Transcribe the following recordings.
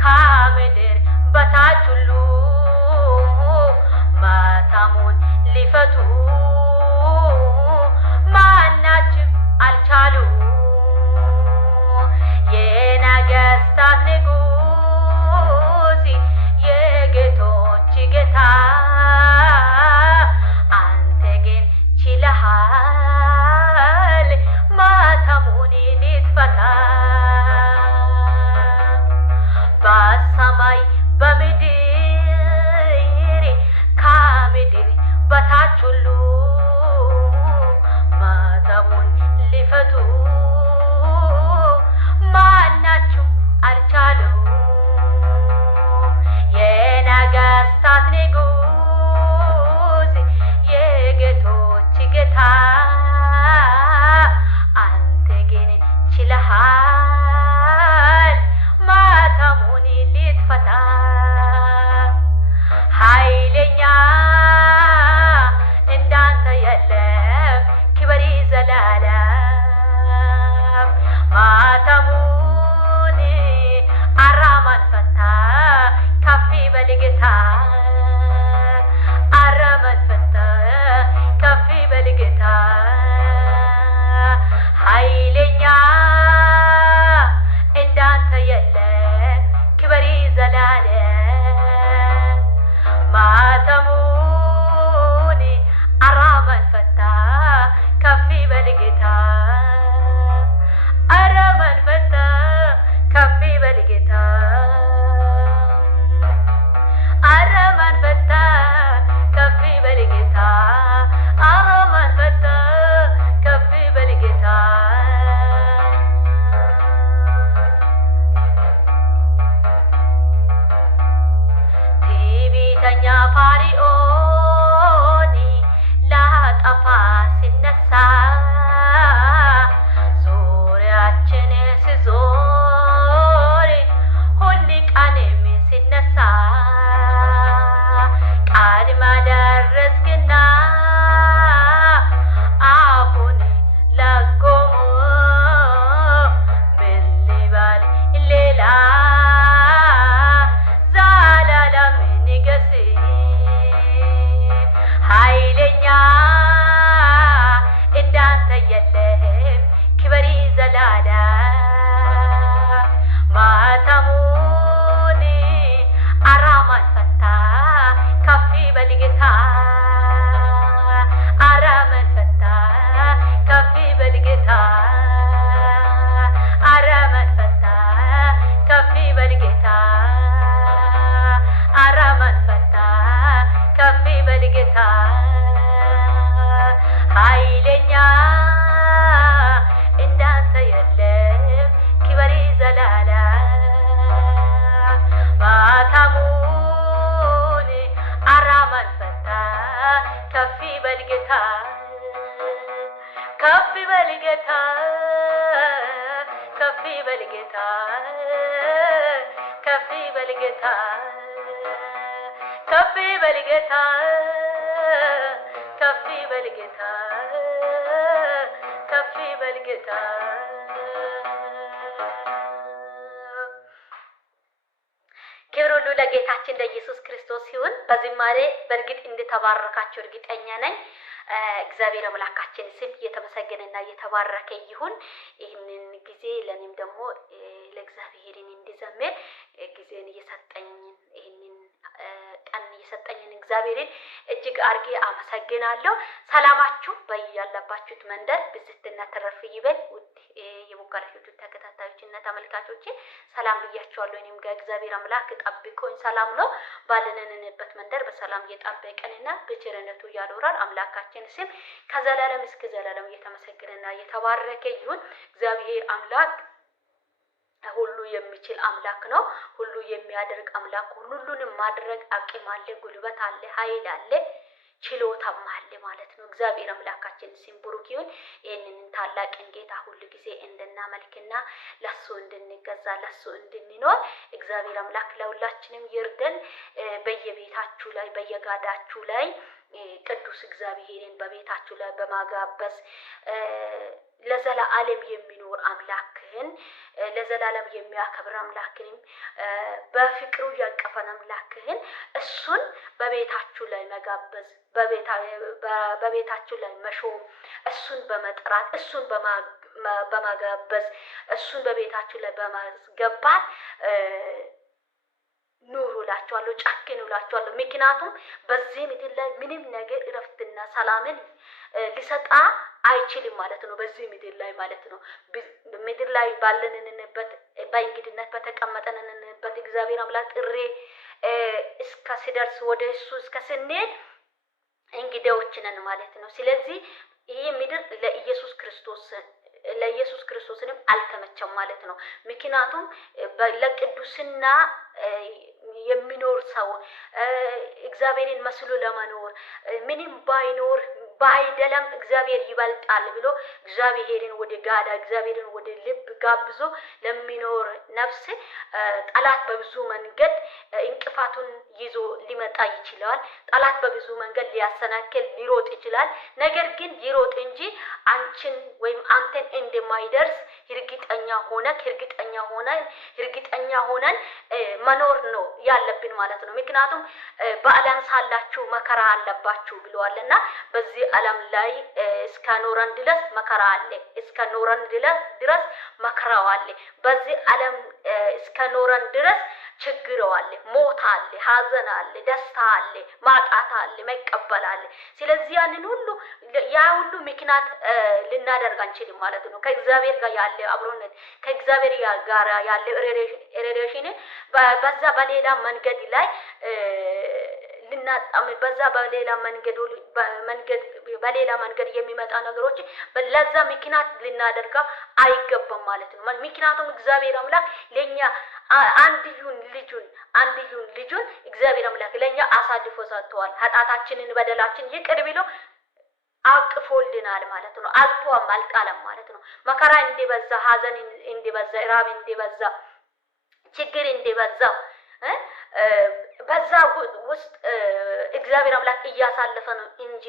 ከምድር በታች ሁሉ ማታሙን ሊፈቱ ማናችም አልቻሉ። የነገስታት ንጉሥ የጌቶች ጌታ አንተ ግን ችለሃል ማታሙን ልትፈታ። በሰማይ በምድር ከምድር በታች ሁሉ ማታሙን ሊፈቱ ማናችም አልቻሉ። የነገስታት ንጉሥ የጌቶች ጌታ አንተ ግን ችለሃል ማታሙን ልትፈታ። ኃይለኛ እንዳንተ የለም ክብር ዘላለም። ማታሙን አራማን ፈታ ከፍ በል ጌታ አራማን ፈታ ከፍ በል ጌታ። ኃይለኛ እንዳንተ የለም ክብር ዘላለም። ማታሙን አራማን ፈታ ከፍ በል ጌታ አራማን ፈታ ከፍ በል ጌታ አራማን ፈታ ከፍ በል ጌታ አራማን ፈታ ከፍ በል ጌታ። ትዕቢተኛ ፈርዖን ላጠፋ ሲነሳ ዙሪያችን ሲዞር ሁል ቀንም ሲነሳ ቀድመ ደረስክና አፉን ለጎሞ ምን ሊበል ሌላ ዘላለም ንገስ። ኃይለኛ እንዳንተ የለም ክብር ዘላለም። ማታሙን አራማን ፈታ ከፍ በል ጌታ አራማን ፈታ ከፍ በል ጌታ አራማን ፈታ ከፍ በል ጌታ አራማን ፈታ ከፍ በል ጌታ። ኃይለኛ እንዳንተ የለም ክብር ዘላለም። ማታሙን አራማን ፈታ ከፍ በል ጌታ ከፍ በል ጌታ ከፍ በል ጌታ ከፍ በል ጌታ ከፍ በል ጌታ ከፍ በል ጌታ ከፍ በል ጌታ። ክብር ሁሉ ለጌታችን ለኢየሱስ ክርስቶስ ይሁን። በዝማሬ በእርግጥ እንደተባረካችሁ እርግጠኛ ነኝ። እግዚአብሔር አምላካችን ስም የተመሰገነና የተባረከ ይሁን። ይህንን ጊዜ ለኔም ደግሞ ለእግዚአብሔርን እንድዘምር ጊዜን እየሰጠኝን ይህንን ቀን እየሰጠኝን እግዚአብሔርን እጅግ አርጌ አመሰግናለሁ። ሰላማችሁ በያላችሁት መንደር ብዝትና ተረፍ ይበል። ውድ የሞጋላሾቹ ተከታታዮችና ተመልካቾች ሰላም ብያችኋለሁ። እኔም ጋር እግዚአብሔር አምላክ ጠብቆኝ ሰላም ነው ባለንንበት መንደር በሰላም እየጠበቀንና በቸርነቱ ያኖራል። አምላካችን ስም ከዘላለም እስከ ዘላለም እየተመሰገነና እየተባረከ ይሁን። እግዚአብሔር አምላክ ሁሉ የሚችል አምላክ ነው። ሁሉ የሚያደርግ አምላክ፣ ሁሉንም ማድረግ አቅም አለ፣ ጉልበት አለ፣ ኃይል አለ፣ ችሎታም አለ ማለት ነው። እግዚአብሔር አምላካችን ስም ብሩክ ይሁን። ይህንን ታላቅን ጌታ ሁሉ ጊዜ እንድናመልክና ለሱ እንድንገዛ ለሱ እንድንኖር እግዚአብሔር አምላክ ለሁላችንም ይርደን። በየቤታችሁ ላይ በየጋዳችሁ ላይ ቅዱስ እግዚአብሔርን በቤታችሁ ላይ በማጋበዝ ለዘላለም የሚኖር የሚኖር አምላክህን ለዘላለም የሚያከብር አምላክህን በፍቅሩ ያቀፈን አምላክህን እሱን በቤታችሁ ላይ መጋበዝ በቤታችሁ ላይ መሾም እሱን በመጥራት እሱን በማጋበዝ እሱን በቤታችሁ ላይ በማስገባት ኑሩ እላችኋለሁ፣ ጨክኑ እላችኋለሁ። ምክንያቱም በዚህ ምድር ላይ ምንም ነገር እረፍትና ሰላምን ሊሰጣ አይችልም ማለት ነው። በዚህ ምድር ላይ ማለት ነው። ምድር ላይ ባለንንበት በእንግድነት በተቀመጠንንበት እግዚአብሔር አምላክ ጥሪ እስከ ሲደርስ ወደ እሱ እስከ ስንሄድ እንግዳዎች ነን ማለት ነው። ስለዚህ ይሄ ምድር ለኢየሱስ ክርስቶስንም አልተመቸም ማለት ነው። ምክንያቱም ለቅዱስና የሚኖር ሰው እግዚአብሔርን መስሎ ለመኖር ምንም ባይኖር ባይደለም እግዚአብሔር ይበልጣል ብሎ እግዚአብሔርን ወደ ልብ ጋብዞ ለሚኖር ነፍስ ጠላት በብዙ መንገድ እንቅፋቱን ይዞ ሊመጣ ይችላል። ጠላት በብዙ መንገድ ሊያሰናክል ሊሮጥ ይችላል። ነገር ግን ይሮጥ እንጂ አንቺን ወይም አንተን እንደማይደርስ እርግጠኛ ሆነን መኖር ነው ያለብን ማለት ነው። ምክንያቱም በዓለም ሳላችሁ መከራ አለባችሁ ብለዋልና በዚህ ዓለም ላይ እስከኖረን ድረስ መከራ አለ። እስከኖረን ድረስ መከራው አለ። በዚህ ዓለም እስከኖረን ድረስ ችግር አለ፣ ሞት አለ፣ ሐዘን አለ፣ ደስታ አለ፣ ማጣት አለ፣ መቀበል አለ። ስለዚህ ያንን ሁሉ ምክንያት ልናደርግ አንችልም ማለት ነው። ከእግዚአብሔር ጋር ያለ አብሮነት ከእግዚአብሔር ጋር ያለ ሪሌሽን በዛ በሌላ መንገድ ላይ በዛ በሌላ መንገድ የሚመጣ ነገሮች ለዛ ምክንያት ልናደርጋ አይገባም ማለት ነው። ምክንያቱም እግዚአብሔር አምላክ ለኛ አንድዩን ልጁን እግዚአብሔር አምላክ ለኛ አሳልፎ ሰጥቷል። ኃጢአታችንን በደላችን ይቅር ብሎ አቅፎልናል ማለት ነው። አልጣለም ማለት ነው። መከራ እንደበዛ ሐዘን እንደበዛ ራብ እንደበዛ ችግር እንደበዛ በዛ ውስጥ እግዚአብሔር አምላክ እያሳለፈ ነው እንጂ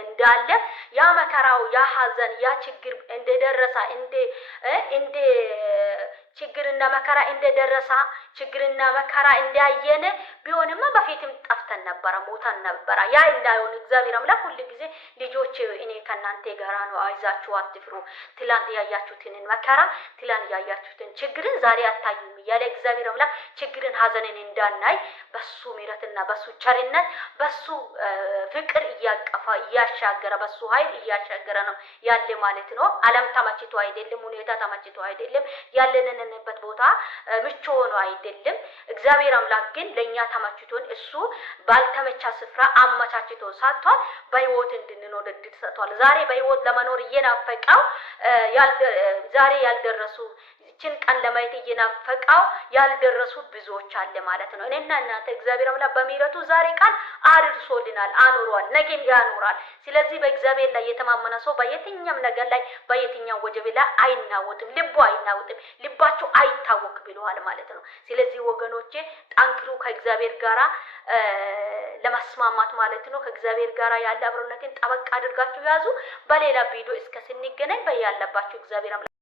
እንዳለ ያ መከራው ያ ሐዘን ያ ችግር እንደደረሳ እንደ ችግርና መከራ እንደደረሳ ችግርና መከራ እንዳየነ ቢሆንማ በፊትም ጠፍተን ነበር፣ ሞተን ነበር። ያ እንዳይሆን እግዚአብሔር አምላክ ሁሉ ጊዜ ልጆች እኔ ከናንተ ጋር ነው፣ አይዛችሁ አትፍሩ፣ ትላንት ያያችሁትን መከራ ትላንት ያያችሁትን ችግርን ዛሬ አታዩም እያለ እግዚአብሔር አምላክ ችግርን ሐዘንን እንዳናይ በሱ ምሕረትና በሱ ቸርነት በሱ ፍቅር እያቀፋ እያሻገረ በሱ ኃይል እያሻገረ ነው ያለ ማለት ነው። ዓለም ተመችቶ አይደለም፣ ሁኔታ ተመችቶ አይደለም፣ ያለንበት ቦታ ምቹ ሆኖ አይደለም። እግዚአብሔር አምላክ ግን ለኛ ተመችቶን እሱ ባልተመቻ ስፍራ አመቻችቶ ሰጥቷል። በህይወት እንድንኖር እድል ሰጥቷል። ዛሬ በህይወት ለመኖር እየናፈቀው ዛሬ ያልደረሱ ይችን ቀን ለማየት እየናፈቀው ያልደረሱ ብዙዎች አለ ማለት ነው። እኔና እናንተ እግዚአብሔር አምላክ በምህረቱ ዛሬ ቀን አድርሶልናል፣ አኖሯል፣ ነገም ያኖራል። ስለዚህ በእግዚአብሔር ላይ የተማመነ ሰው በየትኛም ነገር ላይ በየትኛም ወጀብ ላይ አይናወጥም፣ ልቡ አይናወጥም፣ ልባችሁ አይታወክ ብለዋል ማለት ነው። ስለዚህ ወገኖቼ ጠንክሩ፣ ከእግዚአብሔር ጋራ ለማስማማት ማለት ነው። ከእግዚአብሔር ጋራ ያለ አብሮነትን ጠበቅ አድርጋችሁ ያዙ። በሌላ ቪዲዮ እስከ ስንገናኝ በያለባችሁ እግዚአብሔር